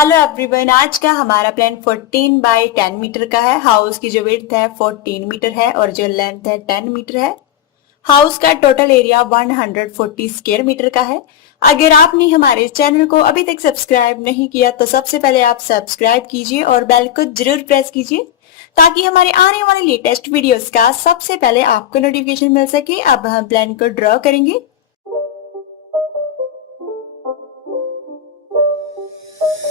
Hello everyone, आज का हमारा प्लान 14 बाय 10 मीटर का है। हाउस की जो विड्थ है 14 मीटर है और जो लेंथ है 10 मीटर है। हाउस का टोटल एरिया 140 स्क्वायर मीटर का है। अगर आपने हमारे चैनल को अभी तक सब्सक्राइब नहीं किया तो सबसे पहले आप सब्सक्राइब कीजिए और बेल को जरूर प्रेस कीजिए ताकि हमारे आने वाले लेटेस्ट वीडियोस का सबसे पहले आपको नोटिफिकेशन मिल सके। अब हम प्लान को ड्रॉ करेंगे।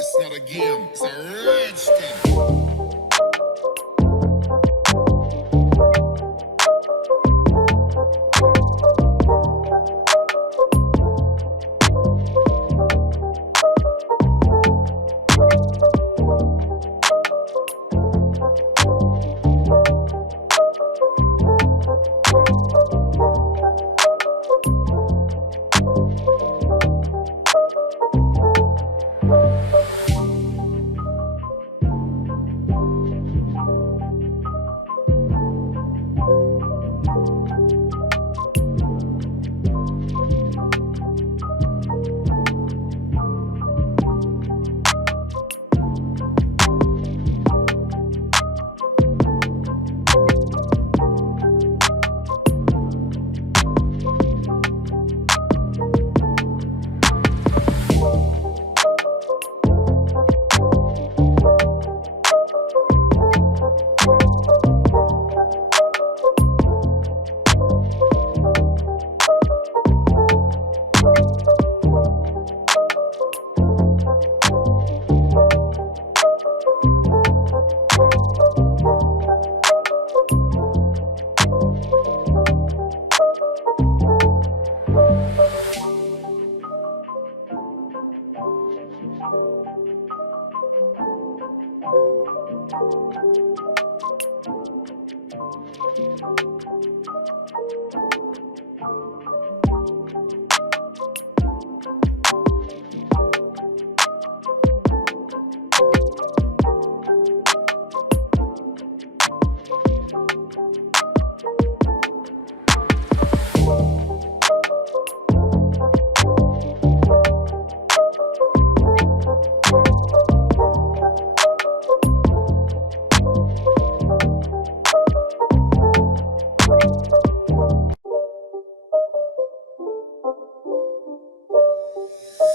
It's not a game, it's a rich thing.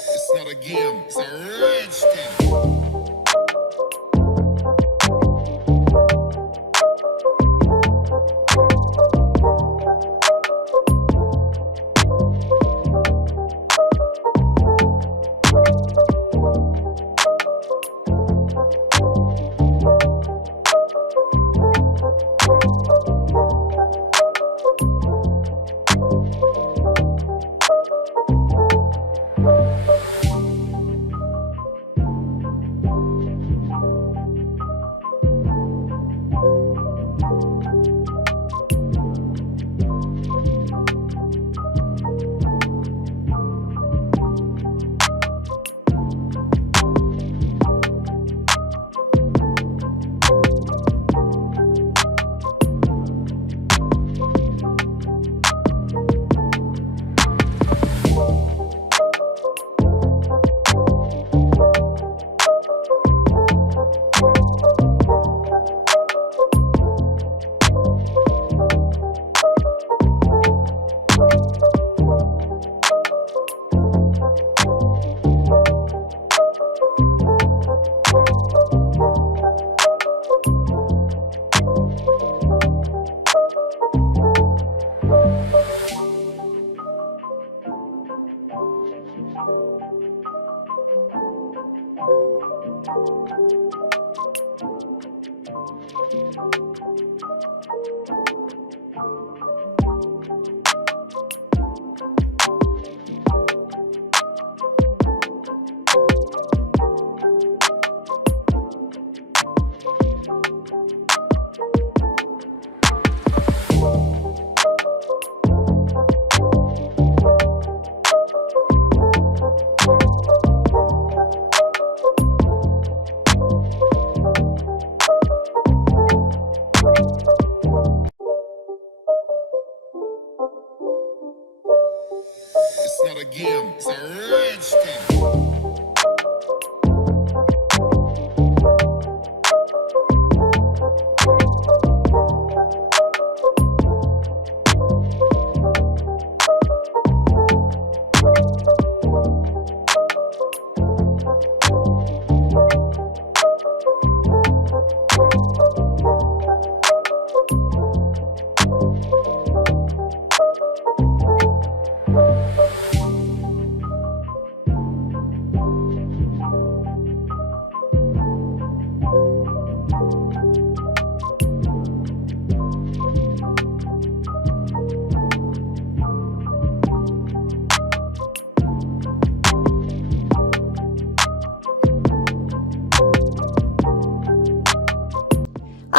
It's not a game, it's a rich thing.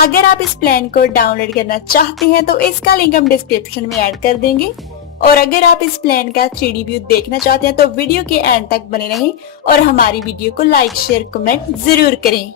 अगर आप इस प्लान को डाउनलोड करना चाहते हैं तो इसका लिंक हम डिस्क्रिप्शन में ऐड कर देंगे। और अगर आप इस प्लान का 3D व्यू देखना चाहते हैं तो वीडियो के एंड तक बने रहें और हमारी वीडियो को लाइक शेयर कमेंट जरूर करें।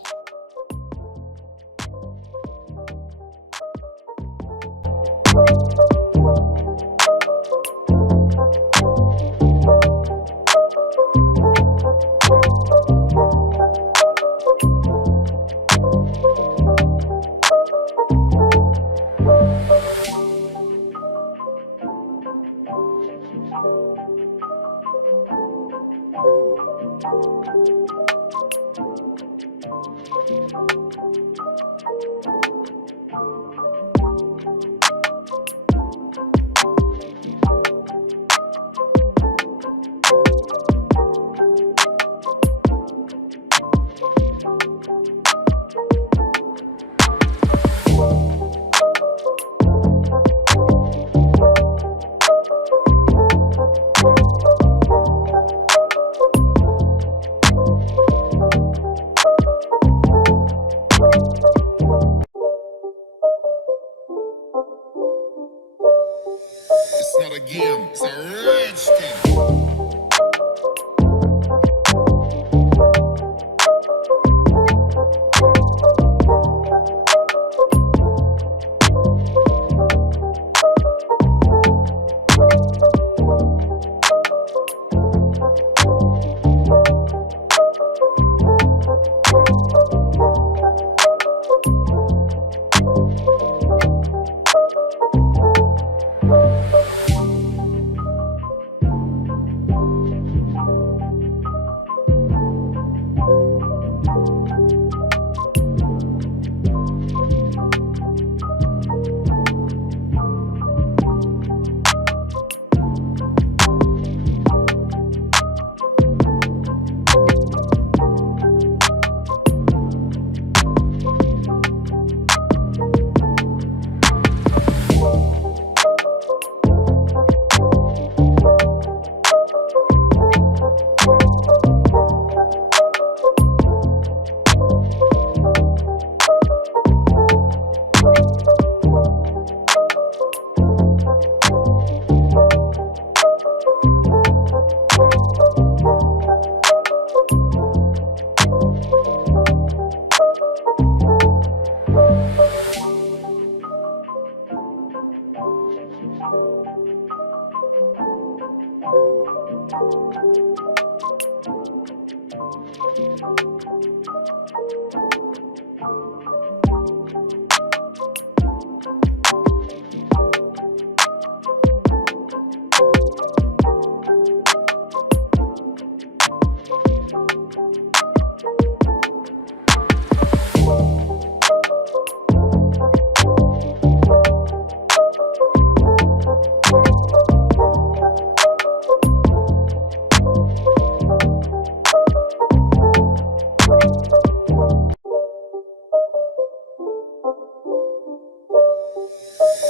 It's not a game, it's a rich thing.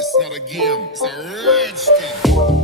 It's not a game, it's a rich thing.